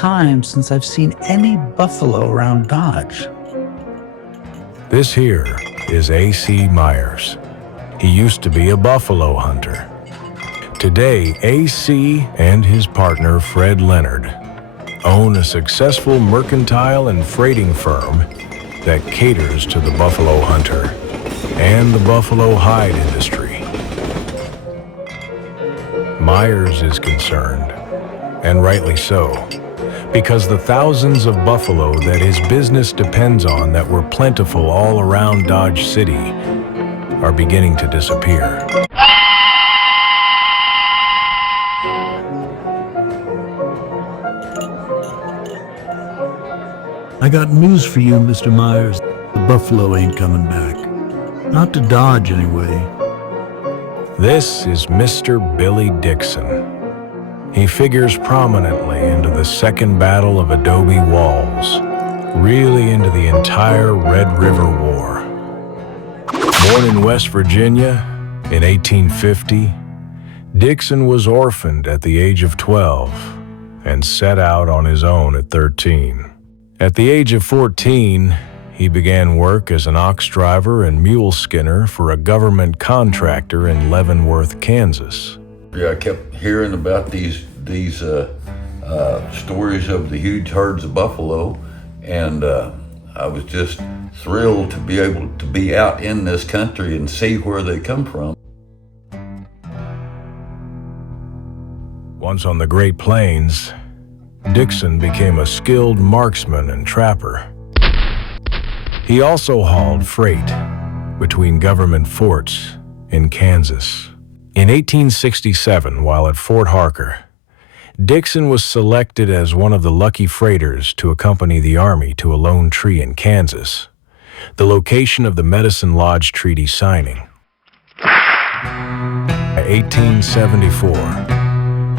time since I've seen any buffalo around Dodge. This here is A.C. Myers. He used to be a buffalo hunter. Today, A.C. and his partner, Fred Leonard, own a successful mercantile and freighting firm that caters to the buffalo hunter and the buffalo hide industry. Myers is concerned, and rightly so, because the thousands of buffalo that his business depends on that were plentiful all around Dodge City are beginning to disappear. I got news for you, Mr. Myers. The buffalo ain't coming back. Not to Dodge, anyway. This is Mr. Billy Dixon. He figures prominently into the Second Battle of Adobe Walls, really into the entire Red River War. Born in West Virginia in 1850, Dixon was orphaned at the age of 12 and set out on his own at 13. At the age of 14, he began work as an ox driver and mule skinner for a government contractor in Leavenworth, Kansas. Yeah, I kept hearing about these stories of the huge herds of buffalo, and I was just thrilled to be able to be out in this country and see where they come from. Once on the Great Plains, Dixon became a skilled marksman and trapper. He also hauled freight between government forts in Kansas. In 1867, while at Fort Harker, Dixon was selected as one of the lucky freighters to accompany the Army to a lone tree in Kansas, the location of the Medicine Lodge Treaty signing. By 1874,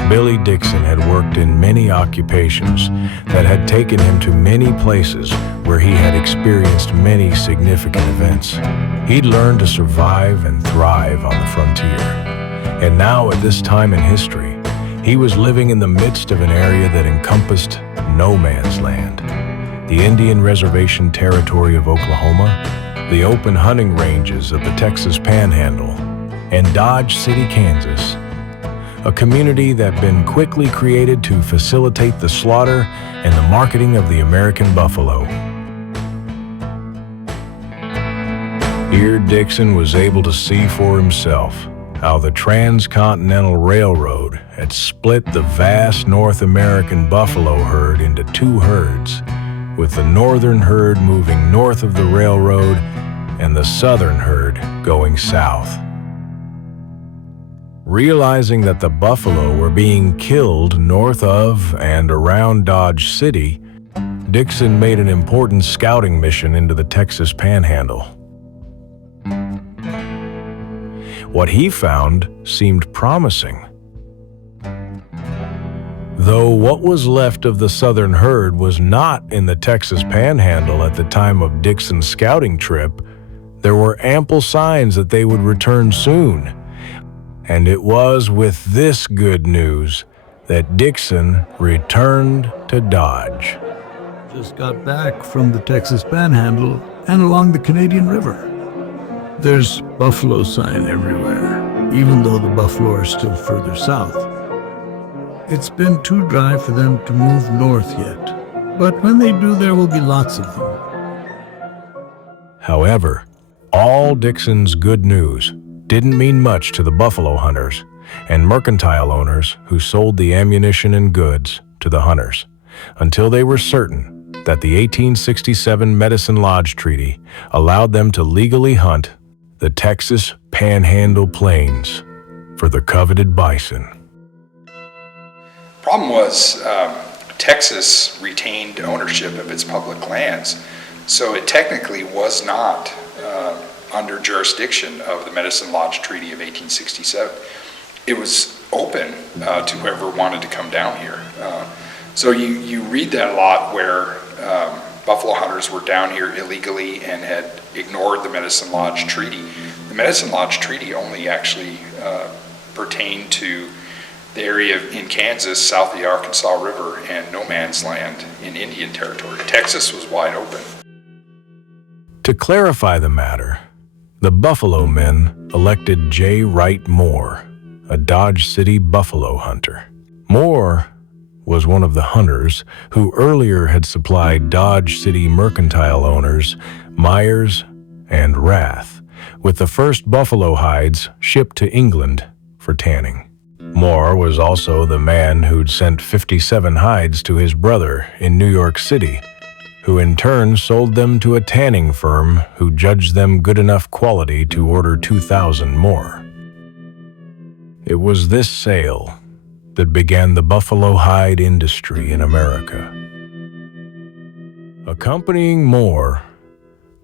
Billy Dixon had worked in many occupations that had taken him to many places where he had experienced many significant events. He'd learned to survive and thrive on the frontier. And now, at this time in history, he was living in the midst of an area that encompassed no man's land. The Indian Reservation Territory of Oklahoma, the open hunting ranges of the Texas Panhandle, and Dodge City, Kansas, a community that had been quickly created to facilitate the slaughter and the marketing of the American buffalo. Here, Dixon was able to see for himself how the Transcontinental Railroad had split the vast North American buffalo herd into two herds, with the northern herd moving north of the railroad and the southern herd going south. Realizing that the buffalo were being killed north of and around Dodge City, Dixon made an important scouting mission into the Texas Panhandle. What he found seemed promising. Though what was left of the southern herd was not in the Texas Panhandle at the time of Dixon's scouting trip, there were ample signs that they would return soon. And it was with this good news that Dixon returned to Dodge. Just got back from the Texas Panhandle and along the Canadian River. There's buffalo sign everywhere, even though the buffalo are still further south. It's been too dry for them to move north yet, but when they do, there will be lots of them. However, all Dixon's good news didn't mean much to the buffalo hunters and mercantile owners who sold the ammunition and goods to the hunters, until they were certain that the 1867 Medicine Lodge Treaty allowed them to legally hunt the Texas Panhandle Plains for the coveted bison. Problem was, Texas retained ownership of its public lands, so it technically was not under jurisdiction of the Medicine Lodge Treaty of 1867. It was open to whoever wanted to come down here. So you read that a lot where buffalo hunters were down here illegally and had ignored the Medicine Lodge Treaty. The Medicine Lodge Treaty only actually pertained to the area in Kansas south of the Arkansas River and no man's land in Indian Territory. Texas was wide open. To clarify the matter, the Buffalo men elected J. Wright Moore, a Dodge City buffalo hunter. Moore was one of the hunters who earlier had supplied Dodge City mercantile owners Myers and Rath with the first buffalo hides shipped to England for tanning. Moore was also the man who'd sent 57 hides to his brother in New York City, who in turn sold them to a tanning firm who judged them good enough quality to order 2,000 more. It was this sale that began the buffalo hide industry in America. Accompanying Moore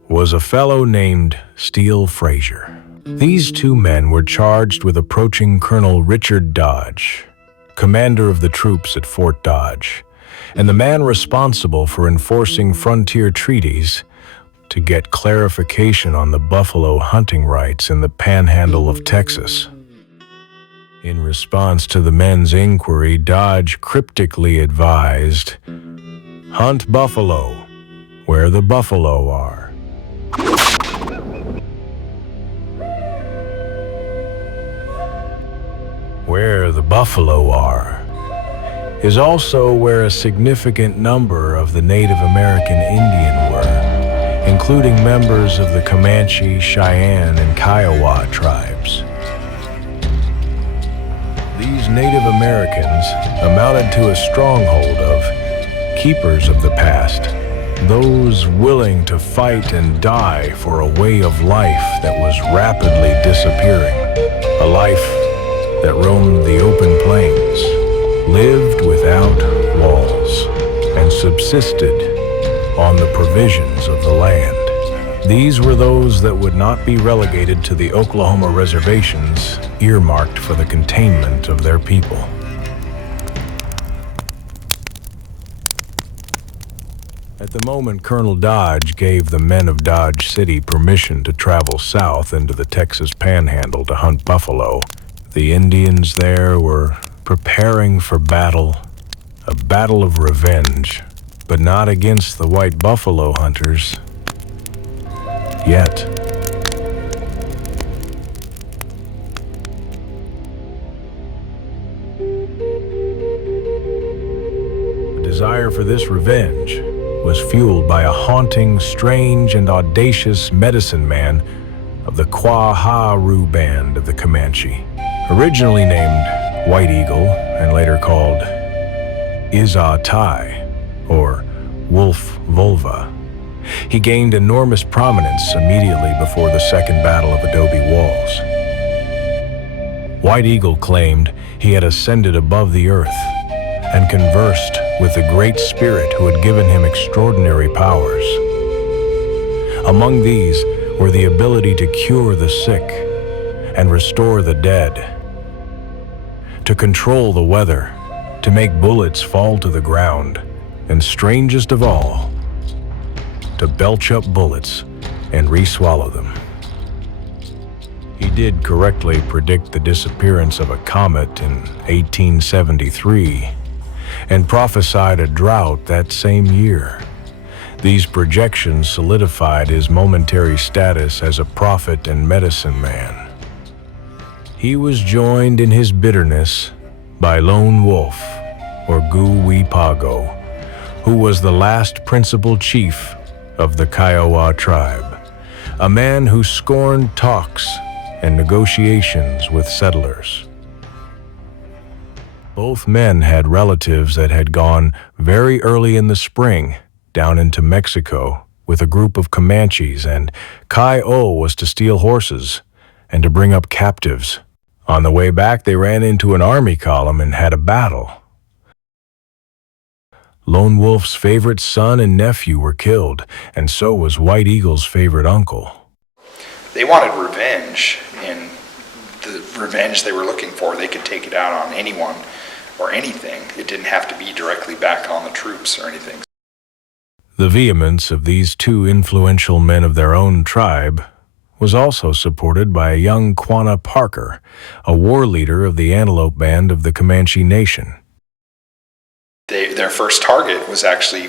was a fellow named Steele Frazier. These two men were charged with approaching Colonel Richard Dodge, commander of the troops at Fort Dodge, and the man responsible for enforcing frontier treaties to get clarification on the buffalo hunting rights in the Panhandle of Texas. In response to the men's inquiry, Dodge cryptically advised, "Hunt buffalo where the buffalo are." Where the buffalo are is also where a significant number of the Native American Indian were, including members of the Comanche, Cheyenne, and Kiowa tribes. These Native Americans amounted to a stronghold of keepers of the past, those willing to fight and die for a way of life that was rapidly disappearing, a life that roamed the open plains, lived without walls, and subsisted on the provisions of the land. These were those that would not be relegated to the Oklahoma reservations earmarked for the containment of their people. At the moment Colonel Dodge gave the men of Dodge City permission to travel south into the Texas Panhandle to hunt buffalo, the Indians there were preparing for battle, a battle of revenge, but not against the white buffalo hunters. Yet. The desire for this revenge was fueled by a haunting, strange, and audacious medicine man of the Quaharu band of the Comanche. Originally named White Eagle and later called Izatai, or Wolf Vulva, he gained enormous prominence immediately before the Second Battle of Adobe Walls. White Eagle claimed he had ascended above the earth and conversed with the Great Spirit who had given him extraordinary powers. Among these were the ability to cure the sick and restore the dead, to control the weather, to make bullets fall to the ground, and strangest of all, to belch up bullets and re-swallow them. He did correctly predict the disappearance of a comet in 1873 and prophesied a drought that same year. These projections solidified his momentary status as a prophet and medicine man. He was joined in his bitterness by Lone Wolf, or Gu-Wi-Pago, who was the last principal chief of the Kiowa tribe, a man who scorned talks and negotiations with settlers. Both men had relatives that had gone very early in the spring down into Mexico with a group of Comanches, and Kiowa was to steal horses and to bring up captives. On the way back, they ran into an army column and had a battle. Lone Wolf's favorite son and nephew were killed, and so was White Eagle's favorite uncle. They wanted revenge, and the revenge they were looking for, they could take it out on anyone or anything. It didn't have to be directly back on the troops or anything. The vehemence of these two influential men of their own tribe was also supported by a young Quanah Parker, a war leader of the Antelope Band of the Comanche Nation. Their first target was actually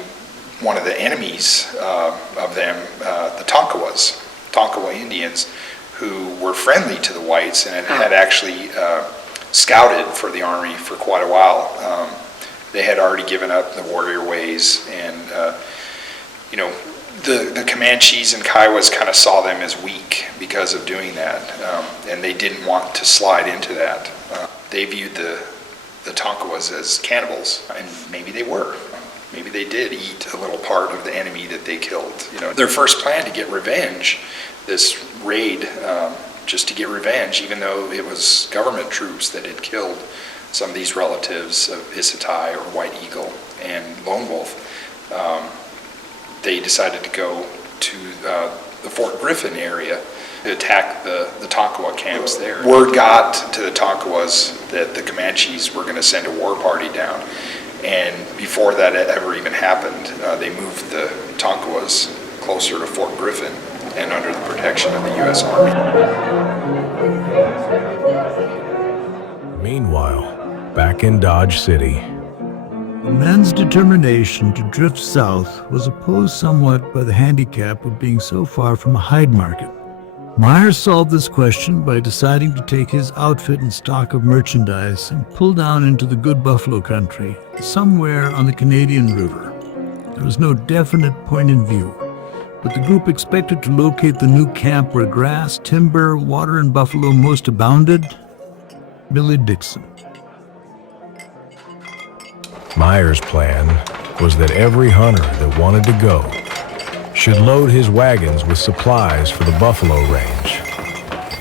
one of the enemies of them, the Tonkawa Indians, who were friendly to the whites and had actually scouted for the Army for quite a while. They had already given up the warrior ways, and the Comanches and Kiowas kind of saw them as weak because of doing that, and they didn't want to slide into that. They viewed the Tonkawas as cannibals, and maybe they were. Maybe they did eat a little part of the enemy that they killed. Their first plan to get revenge, this raid, just to get revenge, even though it was government troops that had killed some of these relatives of Issatai or White Eagle and Lone Wolf, they decided to go to the Fort Griffin area to attack the Tonkawa camps there. Word got to the Tonkawas that the Comanches were going to send a war party down, and before that ever even happened, they moved the Tonkawas closer to Fort Griffin and under the protection of the U.S. Army. Meanwhile, back in Dodge City, The men's determination to drift south was opposed somewhat by the handicap of being so far from a hide market. Myers solved this question by deciding to take his outfit and stock of merchandise and pull down into the good buffalo country, somewhere on the Canadian River. There was no definite point in view, but the group expected to locate the new camp where grass, timber, water, and buffalo most abounded: Billy Dixon. Myers' plan was that every hunter that wanted to go should load his wagons with supplies for the buffalo range,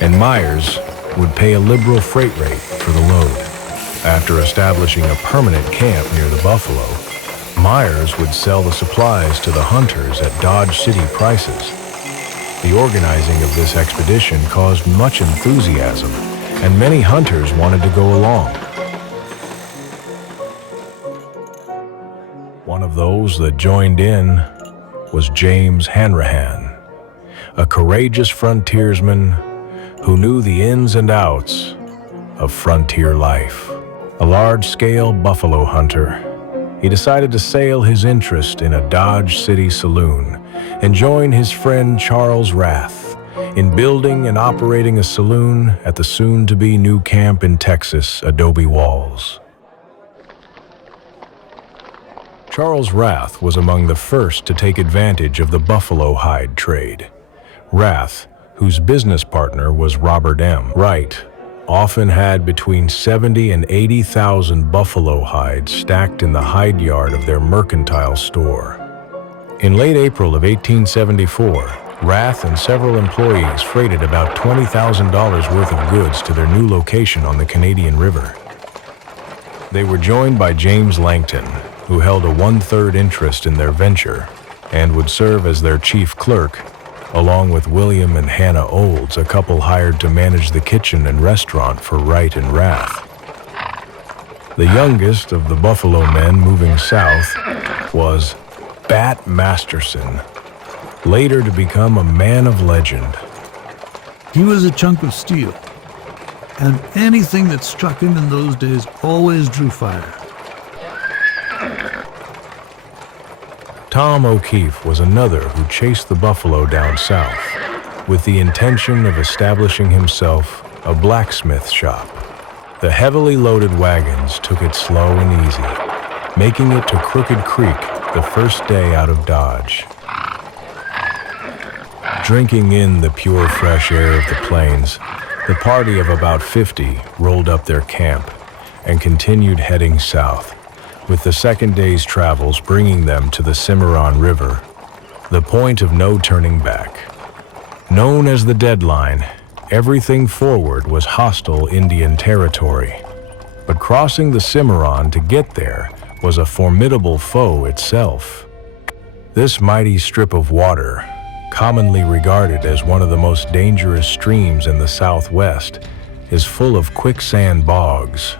and Myers would pay a liberal freight rate for the load. After establishing a permanent camp near the buffalo, Myers would sell the supplies to the hunters at Dodge City prices. The organizing of this expedition caused much enthusiasm, and many hunters wanted to go along. One of those that joined in was James Hanrahan, a courageous frontiersman who knew the ins and outs of frontier life. A large-scale buffalo hunter, he decided to sail his interest in a Dodge City saloon and join his friend Charles Rath in building and operating a saloon at the soon-to-be new camp in Texas, Adobe Walls. Charles Rath was among the first to take advantage of the buffalo hide trade. Rath, whose business partner was Robert M. Wright, often had between 70 and 80,000 buffalo hides stacked in the hide yard of their mercantile store. In late April of 1874, Rath and several employees freighted about $20,000 worth of goods to their new location on the Canadian River. They were joined by James Langton, who held a 1/3 interest in their venture and would serve as their chief clerk, along with William and Hannah Olds, a couple hired to manage the kitchen and restaurant for Wright and Rath. The youngest of the Buffalo men moving south was Bat Masterson, later to become a man of legend. He was a chunk of steel, and anything that struck him in those days always drew fire. Tom O'Keefe was another who chased the buffalo down south with the intention of establishing himself a blacksmith shop. The heavily loaded wagons took it slow and easy, making it to Crooked Creek the first day out of Dodge. Drinking in the pure fresh air of the plains, the party of about 50 rolled up their camp and continued heading south, with the second day's travels bringing them to the Cimarron River, the point of no turning back. Known as the deadline, everything forward was hostile Indian territory, but crossing the Cimarron to get there was a formidable foe itself. This mighty strip of water, commonly regarded as one of the most dangerous streams in the Southwest, is full of quicksand bogs.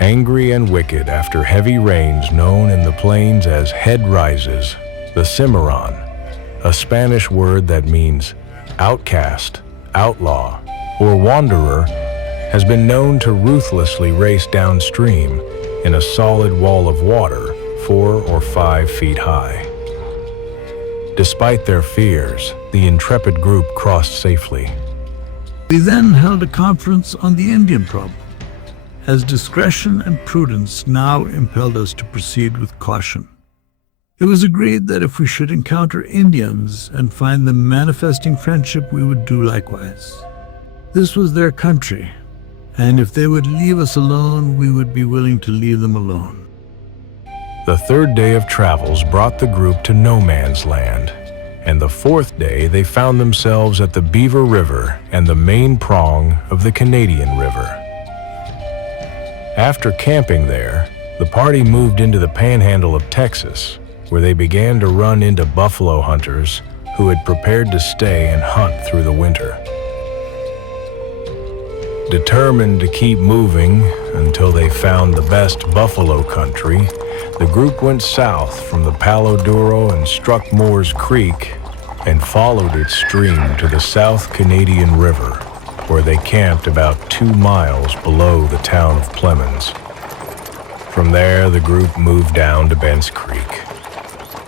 Angry and wicked after heavy rains known in the plains as head rises, the Cimarron, a Spanish word that means outcast, outlaw, or wanderer has been known to ruthlessly race downstream in a solid wall of water 4 or 5 feet high. Despite their fears, the intrepid group crossed safely. We then held a conference on the Indian problem, as discretion and prudence now impelled us to proceed with caution. It was agreed that if we should encounter Indians and find them manifesting friendship, we would do likewise. This was their country, and if they would leave us alone, we would be willing to leave them alone. The third day of travels brought the group to no man's land, and the fourth day they found themselves at the Beaver River and the main prong of the Canadian River. After camping there, the party moved into the Panhandle of Texas, where they began to run into buffalo hunters who had prepared to stay and hunt through the winter. Determined to keep moving until they found the best buffalo country, the group went south from the Palo Duro and struck Moore's Creek and followed its stream to the South Canadian River, where they camped about 2 miles below the town of Plemons. From there, the group moved down to Bent's Creek.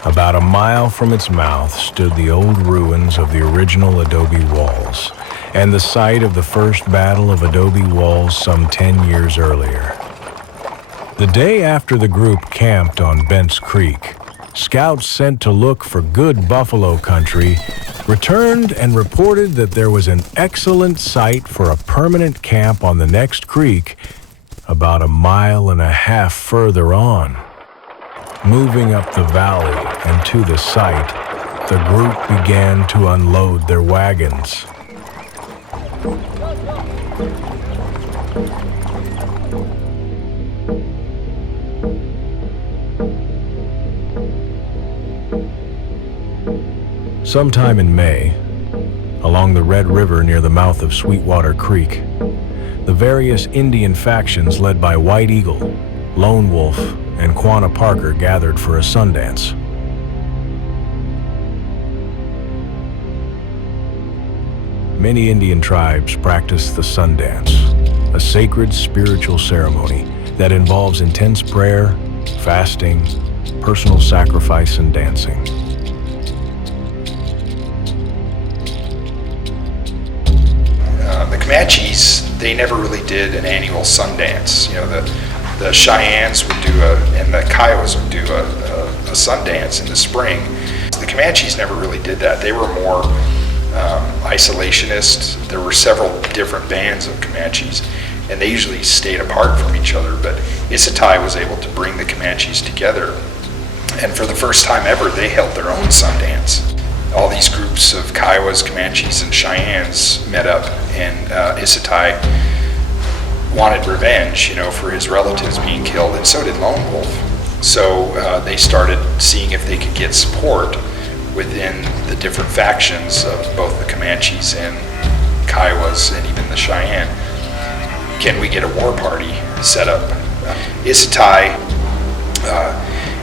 About a mile from its mouth stood the old ruins of the original Adobe walls and the site of the first battle of Adobe walls some 10 years earlier. The day after the group camped on Bent's Creek, scouts sent to look for good buffalo country returned and reported that there was an excellent site for a permanent camp on the next creek about 1.5 miles further on. Moving up the valley and to the site, the group began to unload their wagons. Sometime in May, along the Red River near the mouth of Sweetwater Creek, the various Indian factions led by White Eagle, Lone Wolf, and Quanah Parker gathered for a Sundance. Many Indian tribes practice the Sundance, a sacred spiritual ceremony that involves intense prayer, fasting, personal sacrifice, and dancing. The Comanches, they never really did an annual Sundance. You know, the Cheyennes would do and the Kiowas would do a Sundance in the spring. The Comanches never really did that. They were more isolationist. There were several different bands of Comanches, and they usually stayed apart from each other, but Issatai was able to bring the Comanches together, and for the first time ever, they held their own Sundance. All these groups of Kiowas, Comanches, and Cheyennes met up, and Issatai wanted revenge, you know, for his relatives being killed, and so did Lone Wolf. So they started seeing if they could get support within the different factions of both the Comanches and Kiowas and even the Cheyenne. Can we get a war party set up? Issatai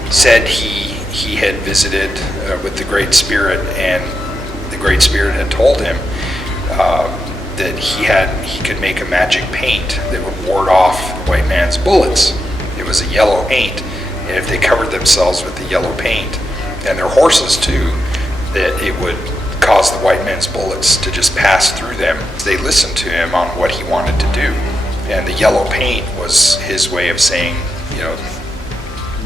said he had visited with the Great Spirit, and the Great Spirit had told him that he could make a magic paint that would ward off the white man's bullets. It was a yellow paint, and if they covered themselves with the yellow paint, and their horses too, that it would cause the white man's bullets to just pass through them. They listened to him on what he wanted to do, and the yellow paint was his way of saying, you know,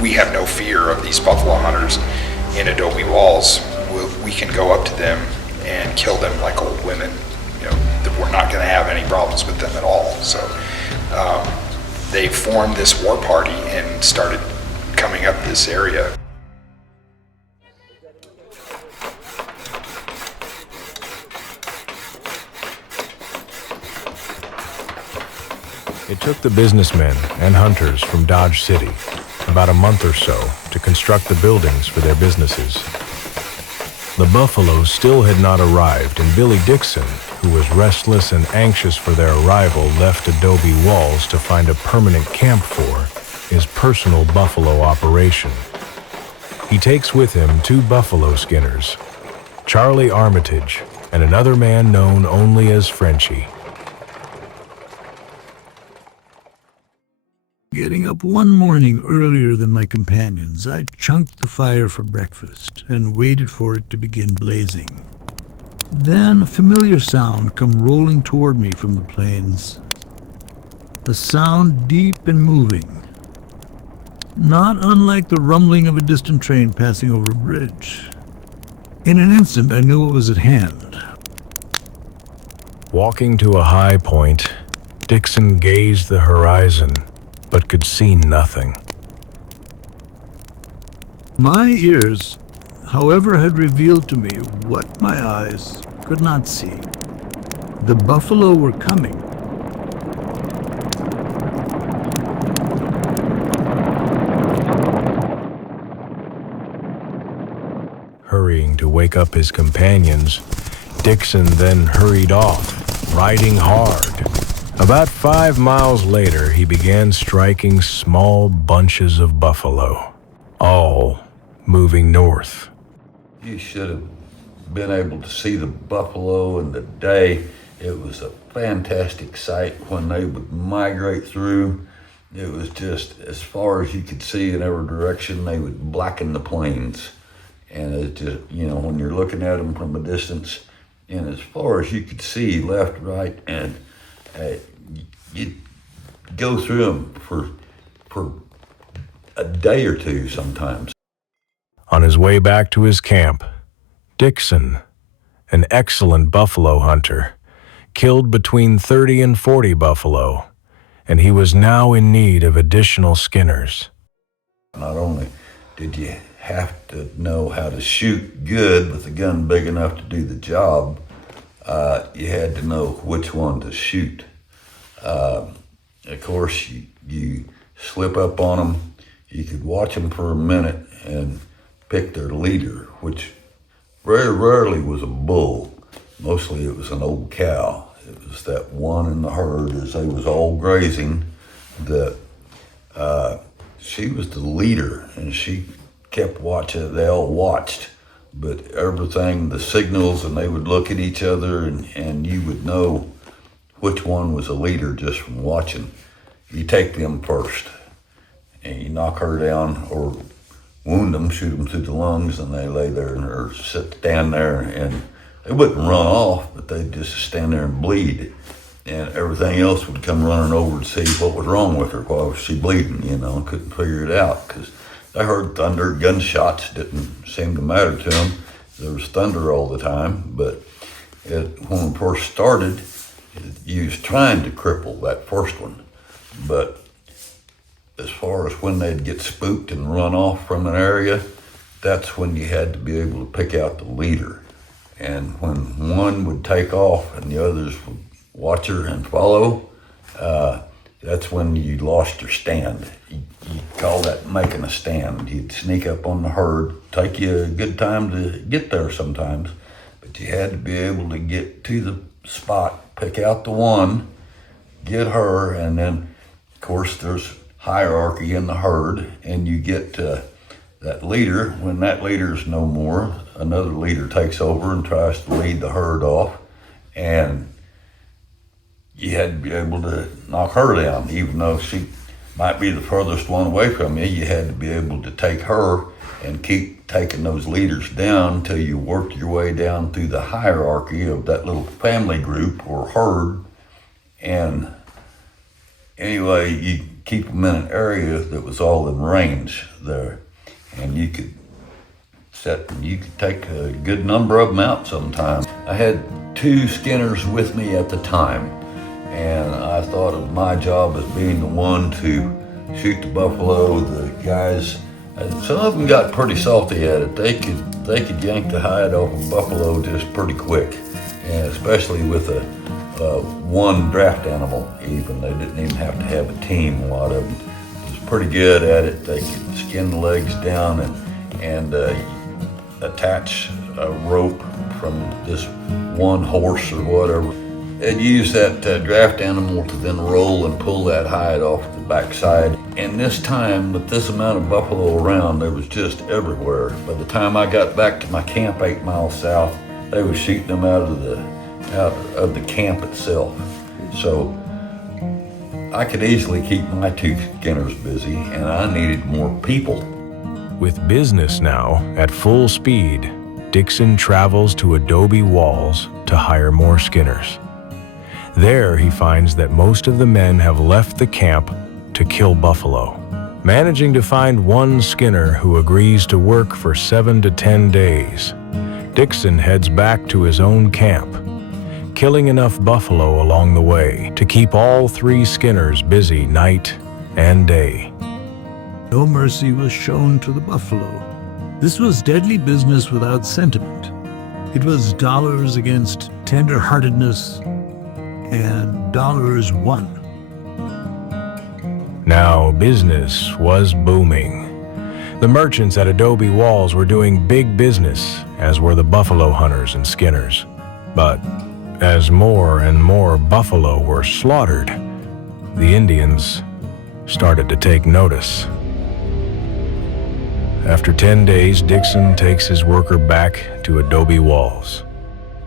we have no fear of these buffalo hunters in Adobe walls. We can go up to them and kill them like old women. You know, that we're not going to have any problems with them at all. So they formed this war party and started coming up this area. It took the businessmen and hunters from Dodge City about a month or so to construct the buildings for their businesses. The buffaloes still had not arrived, and Billy Dixon, who was restless and anxious for their arrival, left Adobe walls to find a permanent camp for his personal buffalo operation. He takes with him 2 buffalo skinners, Charlie Armitage and another man known only as Frenchie. Getting up one morning earlier than my companions, I chunked the fire for breakfast and waited for it to begin blazing. Then a familiar sound come rolling toward me from the plains. A sound deep and moving, not unlike the rumbling of a distant train passing over a bridge. In an instant, I knew it was at hand. Walking to a high point, Dixon gazed the horizon, but could see nothing. My ears, however, had revealed to me what my eyes could not see. The buffalo were coming. Hurrying to wake up his companions, Dixon then hurried off, riding hard. About 5 miles later, he began striking small bunches of buffalo, all moving north. You should have been able to see the buffalo in the day. It was a fantastic sight when they would migrate through. It was just as far as you could see in every direction, they would blacken the plains. And it just, when you're looking at them from a distance, and as far as you could see, left, right, and you'd go through them for a day or two sometimes. On his way back to his camp, Dixon, an excellent buffalo hunter, killed between 30 and 40 buffalo, and he was now in need of additional skinners. Not only did you have to know how to shoot good with a gun big enough to do the job, you had to know which one to shoot. Of course, you slip up on them, you could watch them for a minute and pick their leader, which very rarely was a bull. Mostly it was an old cow. It was that one in the herd as they was all grazing that she was the leader, and she kept watching. They all watched, but everything, the signals, and they would look at each other, and you would know which one was a leader just from watching. You take them first, and you knock her down or wound them, shoot them through the lungs, and they lay there or stand there, and they wouldn't run off, but they'd just stand there and bleed. And everything else would come running over to see what was wrong with her. Why was she bleeding, couldn't figure it out, because they heard thunder, gunshots didn't seem to matter to them. There was thunder all the time, but when we first started, you was trying to cripple that first one. But as far as when they'd get spooked and run off from an area, that's when you had to be able to pick out the leader. And when one would take off and the others would watch her and follow, that's when you lost your stand. You call that making a stand. You'd sneak up on the herd, take you a good time to get there sometimes, but you had to be able to get to the spot, pick out the one, get her, and then, of course, there's hierarchy in the herd, and you get that leader. When that leader's no more, another leader takes over and tries to lead the herd off, and you had to be able to knock her down. Even though she might be the furthest one away from you, you had to be able to take her and keep taking those leaders down until you worked your way down through the hierarchy of that little family group or herd. And anyway, you keep them in an area that was all in range there, and you could take a good number of them out sometimes. I had 2 skinners with me at the time, and I thought of my job as being the one to shoot the buffalo. The guys, some of them got pretty salty at it. They could yank the hide off a buffalo just pretty quick, and especially with a one draft animal. Even they didn't even have to have a team. A lot of them was pretty good at it. They could skin the legs down and attach a rope from this one horse or whatever, and use that draft animal to then roll and pull that hide off the backside. And this time, with this amount of buffalo around, there was just everywhere. By the time I got back to my camp 8 miles south, they were shooting them out of the camp itself. So I could easily keep my two skinners busy, and I needed more people. With business now at full speed, Dixon travels to Adobe Walls to hire more skinners. There he finds that most of the men have left the camp to kill buffalo. Managing to find one skinner who agrees to work for 7 to 10 days, Dixon heads back to his own camp, killing enough buffalo along the way to keep all 3 skinners busy night and day. No mercy was shown to the buffalo. This was deadly business without sentiment. It was dollars against tender-heartedness, and dollars won. Now business was booming. The merchants at Adobe Walls were doing big business, as were the buffalo hunters and skinners. But as more and more buffalo were slaughtered, the Indians started to take notice. After 10 days, Dixon takes his worker back to Adobe Walls,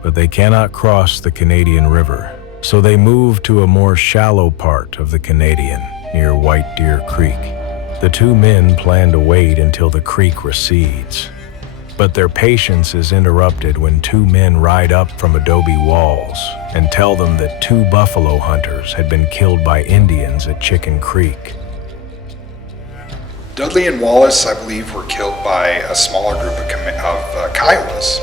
but they cannot cross the Canadian River, so they move to a more shallow part of the Canadian, near White Deer Creek. The 2 men plan to wait until the creek recedes, but their patience is interrupted when 2 men ride up from Adobe Walls and tell them that 2 buffalo hunters had been killed by Indians at Chicken Creek. Dudley and Wallace, I believe, were killed by a smaller group of Kiowas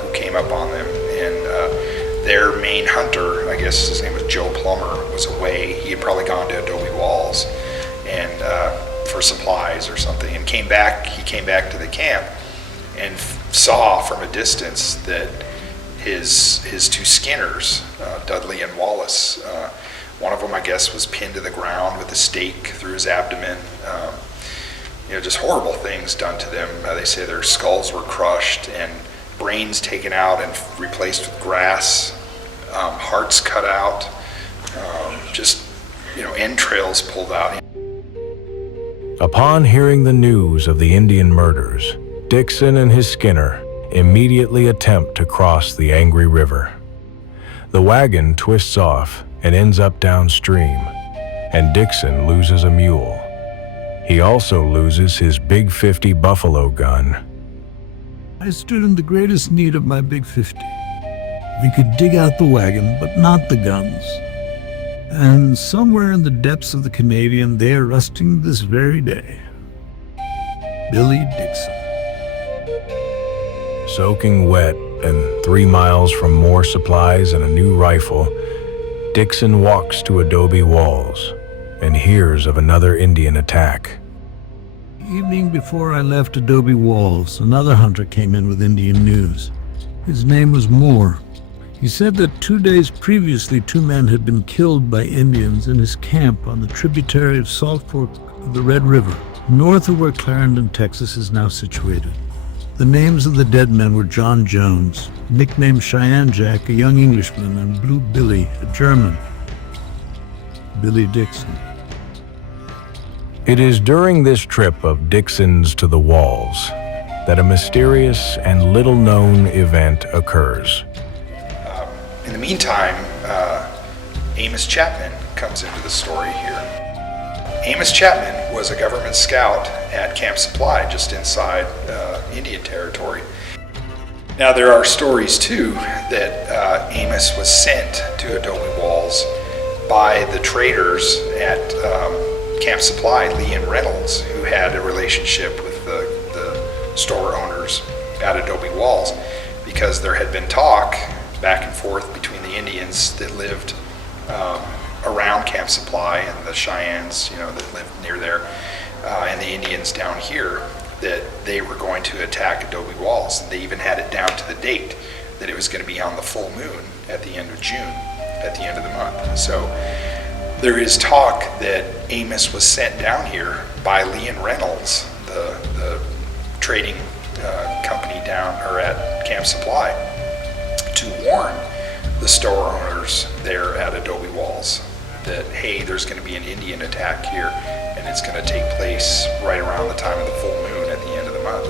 who came up on them, and their main hunter, I guess his name was Joe Plummer, was away. He had probably gone to Adobe Walls and for supplies or something, and came back. He came back to the camp and saw from a distance that his 2 skinners, Dudley and Wallace, one of them, I guess, was pinned to the ground with a stake through his abdomen. Just horrible things done to them. They say their skulls were crushed and brains taken out and replaced with grass, hearts cut out, entrails pulled out. Upon hearing the news of the Indian murders, Dixon and his skinner immediately attempt to cross the angry river. The wagon twists off and ends up downstream, and Dixon loses a mule. He also loses his Big 50 buffalo gun. I stood in the greatest need of my Big 50. We could dig out the wagon, but not the guns. And somewhere in the depths of the Canadian, they are rusting this very day. Billy Dixon. Soaking wet and 3 miles from more supplies and a new rifle, Dixon walks to Adobe Walls and hears of another Indian attack. The evening before I left Adobe Walls, another hunter came in with Indian news. His name was Moore. He said that 2 days previously 2 men had been killed by Indians in his camp on the tributary of Salt Fork of the Red River, north of where Clarendon, Texas is now situated. The names of the dead men were John Jones, nicknamed Cheyenne Jack, a young Englishman, and Blue Billy, a German. Billy Dixon. It is during this trip of Dixon's to the Walls that a mysterious and little-known event occurs. In the meantime, Amos Chapman comes into the story here. Amos Chapman was a government scout at Camp Supply just inside Indian Territory. Now there are stories too that Amos was sent to Adobe Walls by the traders at Camp Supply, Lee and Reynolds, who had a relationship with the store owners at Adobe Walls, because there had been talk back and forth between the Indians that lived around Camp Supply and the Cheyennes, that lived near there, and the Indians down here, that they were going to attack Adobe Walls. They even had it down to the date that it was going to be on the full moon at the end of June, at the end of the month. So there is talk that Amos was sent down here by Lee and Reynolds, the trading company down or at Camp Supply, to warn the store owners there at Adobe Walls that, hey, there's going to be an Indian attack here, and it's going to take place right around the time of the full moon at the end of the month.